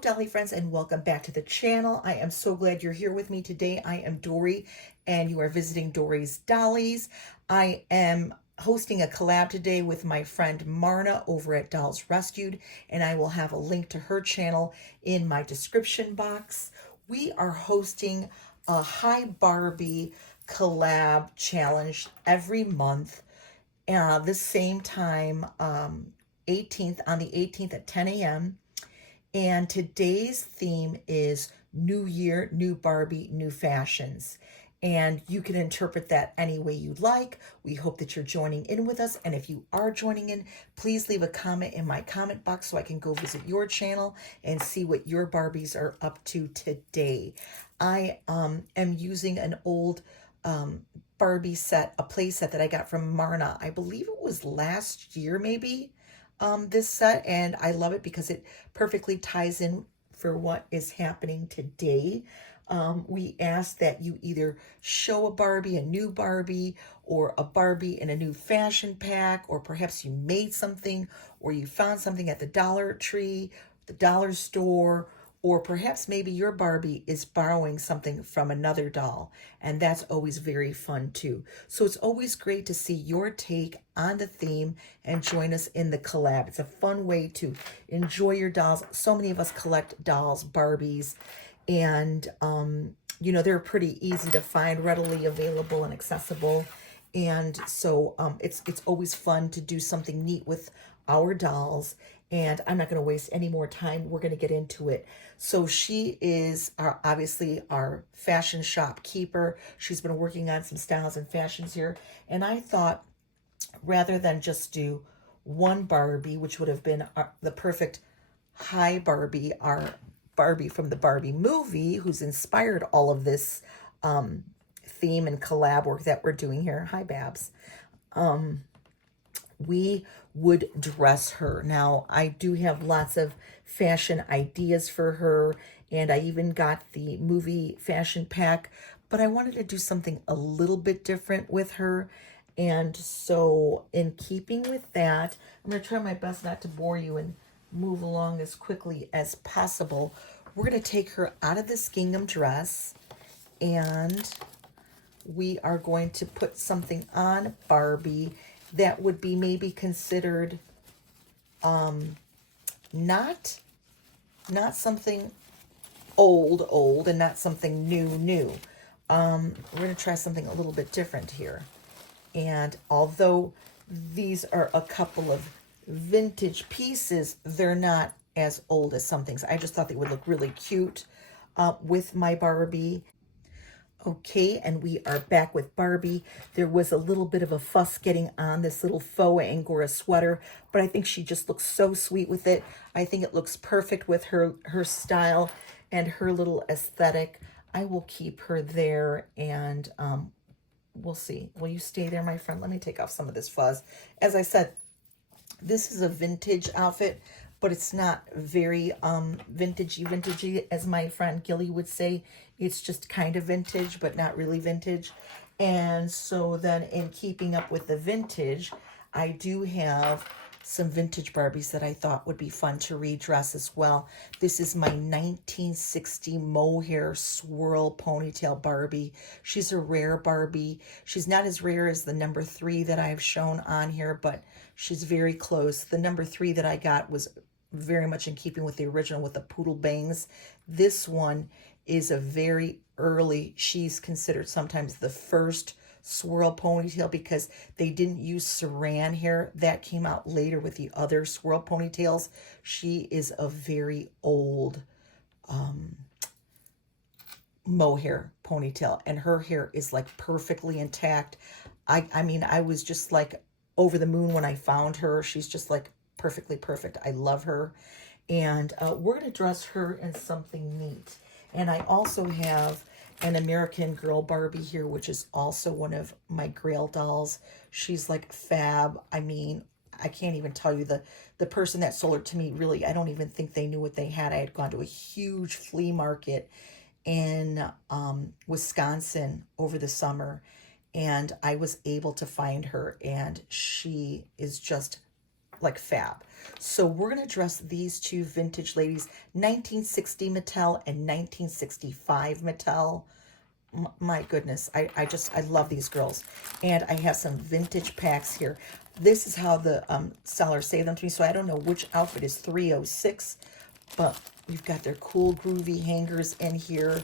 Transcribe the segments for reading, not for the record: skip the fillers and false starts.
Dolly friends, and welcome back to the channel. I am so glad you're here with me today. I am Dory, and you are visiting Dory's Dollies. I am hosting a collab today with my friend Marna over at Dolls Rescued, and I will have a link to her channel in my description box. We are hosting a Hi Barbie collab challenge every month, the same time, 18th on the 18th at 10 a.m. And today's theme is New Year, New Barbie, New Fashions. And you can interpret that any way you like. We hope that you're joining in with us. And if you are joining in, please leave a comment in my comment box so I can go visit your channel and see what your Barbies are up to today. I am using an old Barbie set, a play set that I got from Marna. I believe it was last year, maybe. This set, and I love it because it perfectly ties in for what is happening today. We ask that you either show a Barbie, a new Barbie, or a Barbie in a new fashion pack, or perhaps you made something, or you found something at the Dollar Tree, the dollar store, or perhaps maybe your Barbie is borrowing something from another doll, and that's always very fun too. So it's always great to see your take on the theme and join us in the collab. It's a fun way to enjoy your dolls. So many of us collect dolls, Barbies, and they're pretty easy to find, readily available and accessible. And so it's always fun to do something neat with our dolls. And I'm not going to waste any more time. We're going to get into it. So she is obviously our fashion shop keeper. She's been working on some styles and fashions here. And I thought, rather than just do one Barbie, which would have been the perfect Hi Barbie, our Barbie from the Barbie movie, who's inspired all of this theme and collab work that we're doing here. Hi, Babs. We would dress her. Now, I do have lots of fashion ideas for her, and I even got the movie fashion pack, but I wanted to do something a little bit different with her. And so in keeping with that, I'm going to try my best not to bore you and move along as quickly as possible. We're going to take her out of this gingham dress, and we are going to put something on Barbie that would be maybe considered not something old and not something new. We're going to try something a little bit different here. And although these are a couple of vintage pieces, they're not as old as some things. I just thought they would look really cute with my Barbie. Okay, and we are back with Barbie. There was a little bit of a fuss getting on this little faux Angora sweater, but I think she just looks so sweet with it. I think it looks perfect with her style and her little aesthetic. I will keep her there, and we'll see. Will you stay there, my friend? Let me take off some of this fuzz. As I said, this is a vintage outfit, but it's not very vintagey, as my friend Gilly would say. It's just kind of vintage, but not really vintage. And so then in keeping up with the vintage, I do have some vintage Barbies that I thought would be fun to redress as well. This is my 1960 mohair swirl ponytail Barbie. She's a rare Barbie. She's not as rare as the number 3 that I've shown on here, but she's very close. The number 3 that I got was very much in keeping with the original with the poodle bangs. This one is a very early, she's considered sometimes the first swirl ponytail because they didn't use saran hair. That came out later with the other swirl ponytails. She is a very old mohair ponytail, and her hair is like perfectly intact. I mean, I was just like over the moon when I found her. She's just like perfectly perfect. I love her. And we're going to dress her in something neat. And I also have an American Girl Barbie here, which is also one of my Grail dolls. She's like fab. I mean, I can't even tell you the person that sold her to me, really, I don't even think they knew what they had. I had gone to a huge flea market in Wisconsin over the summer, and I was able to find her, and she is just like fab. So we're going to dress these two vintage ladies, 1960 Mattel and 1965 Mattel. My goodness, I love these girls. And I have some vintage packs here. This is how the seller saved them to me, so I don't know which outfit is 306, but you've got their cool groovy hangers in here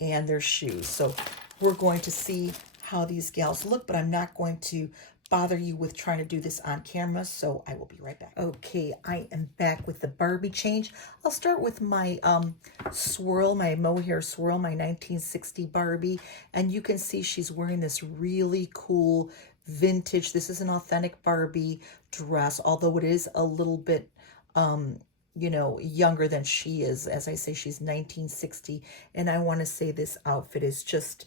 and their shoes. So we're going to see how these gals look, but I'm not going to bother you with trying to do this on camera, so I will be right back. Okay, I am back with the Barbie change. I'll start with my swirl, my mohair swirl, my 1960 Barbie, and you can see she's wearing this really cool vintage, this is an authentic Barbie dress, although it is a little bit you know, younger than she is. As I say, she's 1960, and I want to say this outfit is just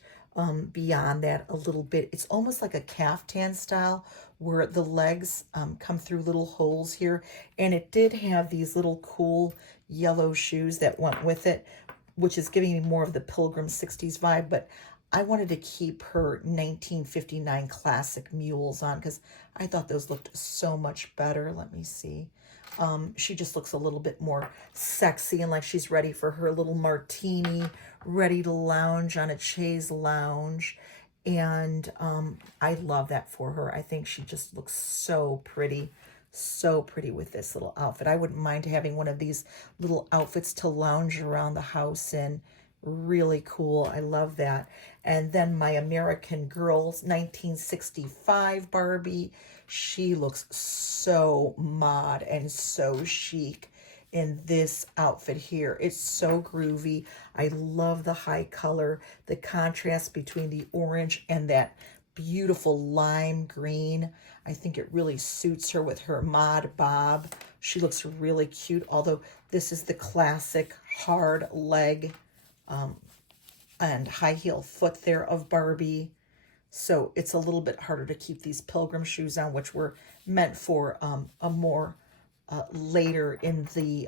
beyond that a little bit. It's almost like a caftan style where the legs come through little holes here, and it did have these little cool yellow shoes that went with it, which is giving me more of the Pilgrim 60s vibe, but I wanted to keep her 1959 classic mules on because I thought those looked so much better. Let me see. She just looks a little bit more sexy and like she's ready for her little martini, ready to lounge on a chaise lounge. And I love that for her. I think she just looks so pretty with this little outfit. I wouldn't mind having one of these little outfits to lounge around the house in. Really cool. I love that. And then my American Girls 1965 Barbie. She looks so mod and so chic in this outfit here. It's so groovy. I love the high color, the contrast between the orange and that beautiful lime green. I think it really suits her with her mod bob. She looks really cute, although this is the classic hard leg and high heel foot there of Barbie. So it's a little bit harder to keep these pilgrim shoes on, which were meant for a more later in the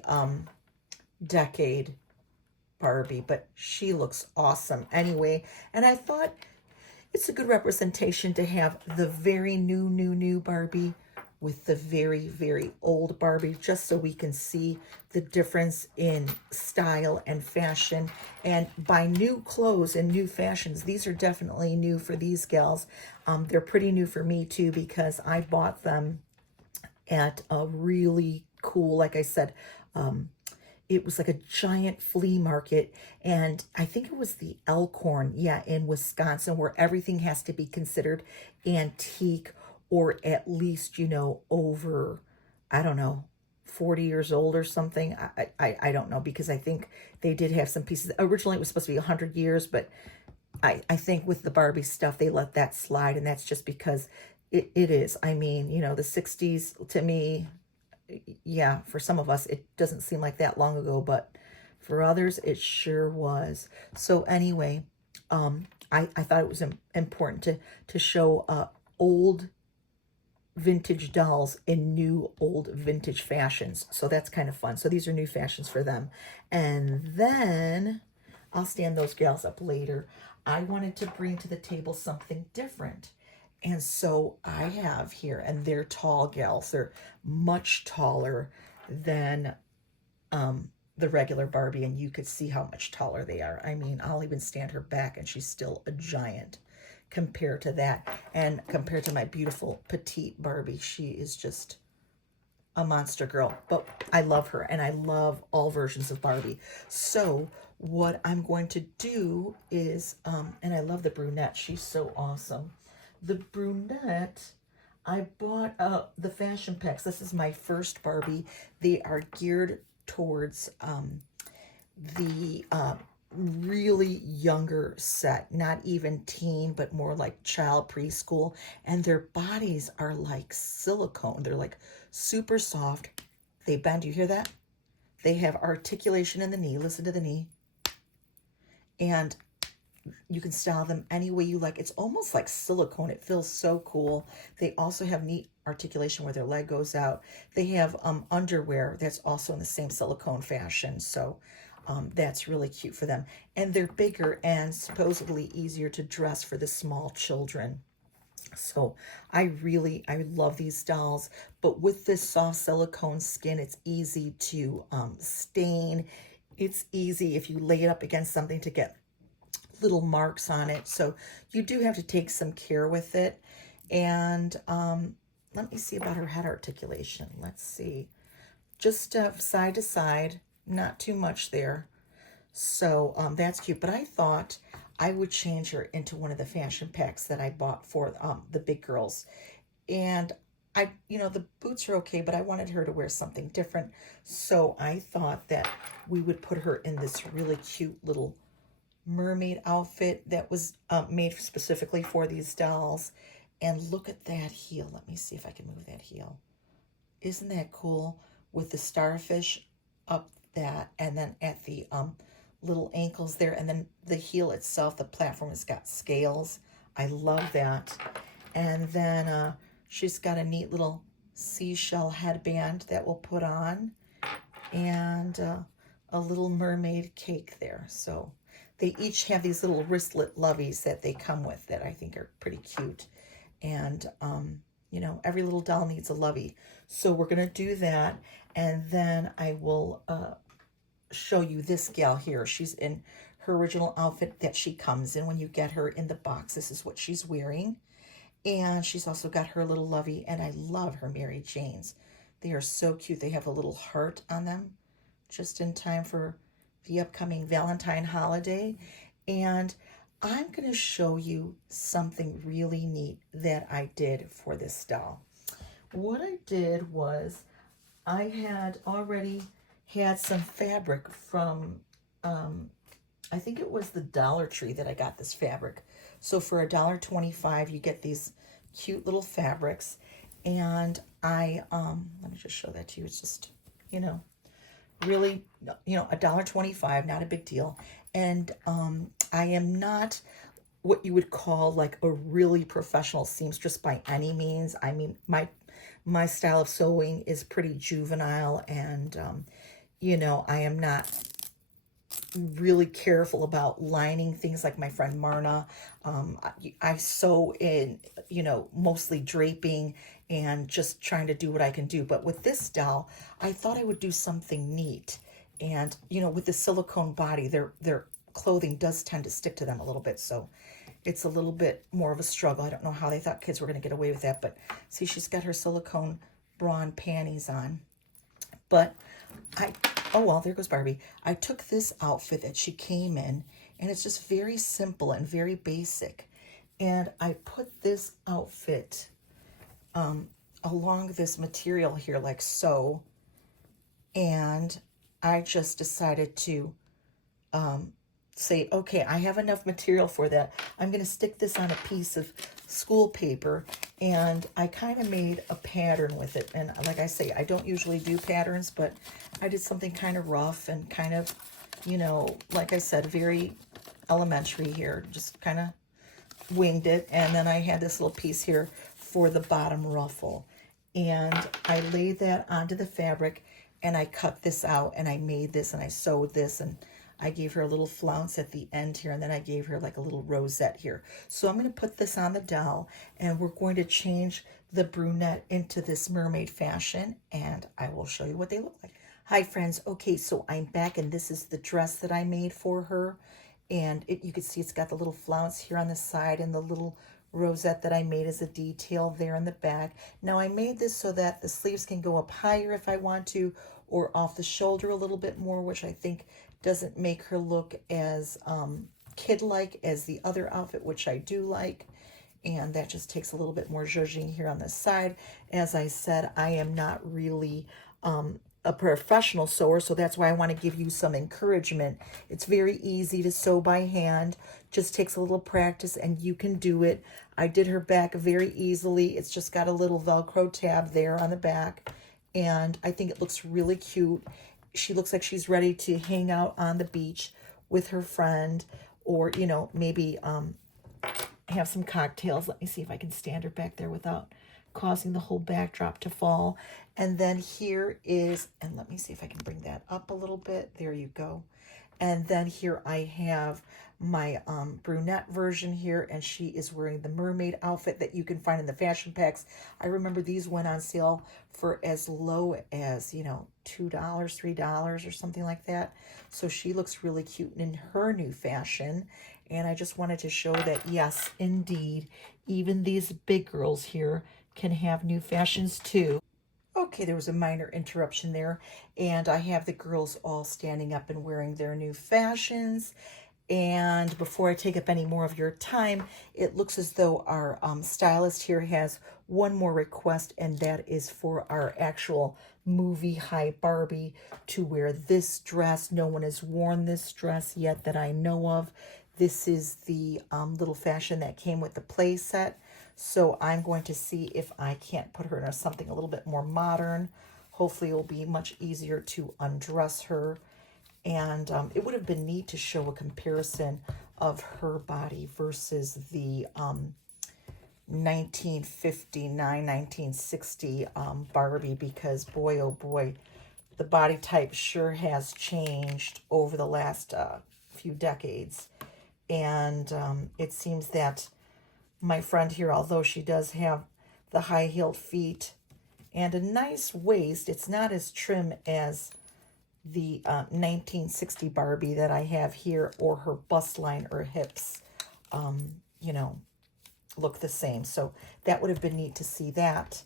decade Barbie. But she looks awesome anyway. And I thought it's a good representation to have the very new Barbie with the very old Barbie, just so we can see the difference in style and fashion. And by new clothes and new fashions, these are definitely new for these gals. They're pretty new for me too, because I bought them at a really cool, like I said, it was like a giant flea market, and I think it was the Elkhorn, yeah, in Wisconsin, where everything has to be considered antique or at least, you know, over, I don't know, 40 years old or something. I don't know, because I think they did have some pieces. Originally, it was supposed to be 100 years, but I think with the Barbie stuff, they let that slide, and that's just because it is. I mean, you know, the 60s, to me, yeah, for some of us, it doesn't seem like that long ago, but for others, it sure was. So anyway, I thought it was important to show old vintage dolls in new old vintage fashions. So that's kind of fun. So these are new fashions for them. And then I'll stand those gals up later. I wanted to bring to the table something different. And so I have here, and they're tall gals. They're much taller than the regular Barbie, and you could see how much taller they are. I mean, I'll even stand her back, and she's still a giant compared to that. And compared to my beautiful petite Barbie, she is just a monster girl. But I love her, and I love all versions of Barbie. So what I'm going to do is, and I love the brunette. She's so awesome. The brunette, I bought the fashion packs. This is my first Barbie. They are geared towards the really younger set, not even teen, but more like child preschool. And their bodies are like silicone. They're like super soft. They bend. You hear that? They have articulation in the knee. Listen to the knee. And you can style them any way you like. It's almost like silicone. It feels so cool. They also have neat articulation where their leg goes out. They have underwear that's also in the same silicone fashion. So that's really cute for them. And they're bigger and supposedly easier to dress for the small children. So I love these dolls, but with this soft silicone skin, it's easy to stain. It's easy if you lay it up against something to get little marks on it. So you do have to take some care with it. And let me see about her head articulation. Let's see. Just side to side, not too much there. So that's cute. But I thought I would change her into one of the fashion packs that I bought for the big girls. And the boots are okay, but I wanted her to wear something different. So I thought that we would put her in this really cute little mermaid outfit that was made specifically for these dolls. And look at that heel. Let me see if I can move that heel. Isn't that cool? With the starfish up that, and then at the little ankles there, and then the heel itself, the platform has got scales. I love that. And then she's got a neat little seashell headband that we'll put on, and a little mermaid cake there. So they each have these little wristlet loveys that they come with that I think are pretty cute. And every little doll needs a lovey. So we're going to do that. And then I will show you this gal here. She's in her original outfit that she comes in when you get her in the box. This is what she's wearing. And she's also got her little lovey. And I love her Mary Janes. They are so cute. They have a little heart on them just in time for the upcoming Valentine holiday. And I'm going to show you something really neat that I did for this doll. What I did was I had already had some fabric from, I think it was the Dollar Tree that I got this fabric. So for $1.25, you get these cute little fabrics. And let me just show that to you. It's just, really, $1.25, not a big deal. And I am not what you would call like a really professional seamstress by any means. I mean, my style of sewing is pretty juvenile, and I am not really careful about lining things like my friend Marna. I sew in, mostly draping and just trying to do what I can do. But with this doll, I thought I would do something neat. And, with the silicone body, their clothing does tend to stick to them a little bit. So it's a little bit more of a struggle. I don't know how they thought kids were going to get away with that. But see, she's got her silicone bra and panties on. But oh, well, there goes Barbie. I took this outfit that she came in, and it's just very simple and very basic. And I put this outfit along this material here, like so. And I just decided to say, okay, I have enough material for that. I'm going to stick this on a piece of school paper, and I kind of made a pattern with it. And like I say, I don't usually do patterns, but I did something kind of rough and kind of, like I said, very elementary here, just kind of winged it. And then I had this little piece here for the bottom ruffle, and I laid that onto the fabric, and I cut this out, and I made this, and I sewed this, and I gave her a little flounce at the end here, and then I gave her like a little rosette here. So I'm going to put this on the doll, and we're going to change the brunette into this mermaid fashion, and I will show you what they look like. Hi friends. Okay, so I'm back, and this is the dress that I made for her. And you can see it's got the little flounce here on the side and the little rosette that I made as a detail there in the back. Now I made this so that the sleeves can go up higher if I want to, or off the shoulder a little bit more, which I think doesn't make her look as kid-like as the other outfit, which I do like. And that just takes a little bit more zhuzhing here on the side. As I said, I am not really a professional sewer, so that's why I want to give you some encouragement. It's very easy to sew by hand, just takes a little practice, and you can do it. I did her back very easily. It's just got a little Velcro tab there on the back, and I think it looks really cute. She looks like she's ready to hang out on the beach with her friend, or maybe have some cocktails. Let me see if I can stand her back there without causing the whole backdrop to fall. And then here is, and let me see if I can bring that up a little bit. There you go. And then here I have my brunette version here, and she is wearing the mermaid outfit that you can find in the fashion packs. I remember these went on sale for as low as, $2, $3 or something like that. So she looks really cute in her new fashion. And I just wanted to show that, yes, indeed, even these big girls here can have new fashions too. Okay, there was a minor interruption there, and I have the girls all standing up and wearing their new fashions. And before I take up any more of your time, it looks as though our stylist here has one more request, and that is for our actual movie high Barbie to wear this dress. No one has worn this dress yet that I know of. This is the little fashion that came with the play set. So I'm going to see if I can't put her in something a little bit more modern. Hopefully it'll be much easier to undress her. And it would have been neat to show a comparison of her body versus the 1959, 1960 Barbie, because boy, oh boy, the body type sure has changed over the last few decades. And it seems that my friend here, although she does have the high-heeled feet and a nice waist, it's not as trim as the 1960 Barbie that I have here, or her bust line or hips, you know, look the same. So that would have been neat to see that,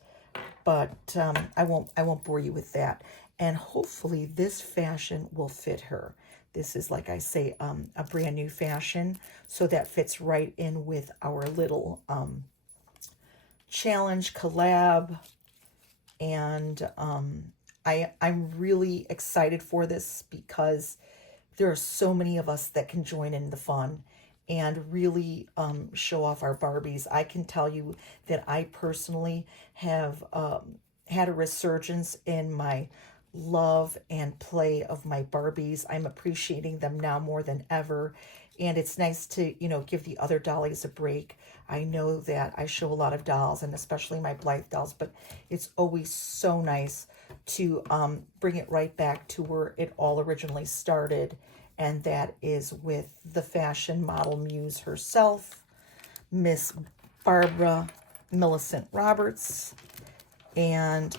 but I won't bore you with that. And hopefully this fashion will fit her. This is, like I say, a brand new fashion, so that fits right in with our little challenge collab. And I'm really excited for this because there are so many of us that can join in the fun and really show off our Barbies. I can tell you that I personally have had a resurgence in my love and play of my Barbies. I'm appreciating them now more than ever. And it's nice to, give the other dollies a break. I know that I show a lot of dolls, and especially my Blythe dolls, but it's always so nice to bring it right back to where it all originally started. And that is with the fashion model muse herself, Miss Barbara Millicent Roberts. And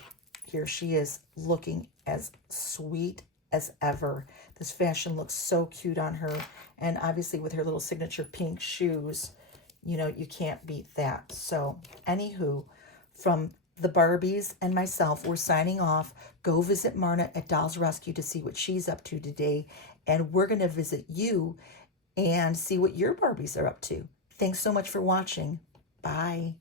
here she is, looking as sweet as ever. This fashion looks so cute on her. And obviously with her little signature pink shoes, you can't beat that. So anywho, from the Barbies and myself, we're signing off. Go visit Marna at Dolls Rescue to see what she's up to today. And we're going to visit you and see what your Barbies are up to. Thanks so much for watching. Bye.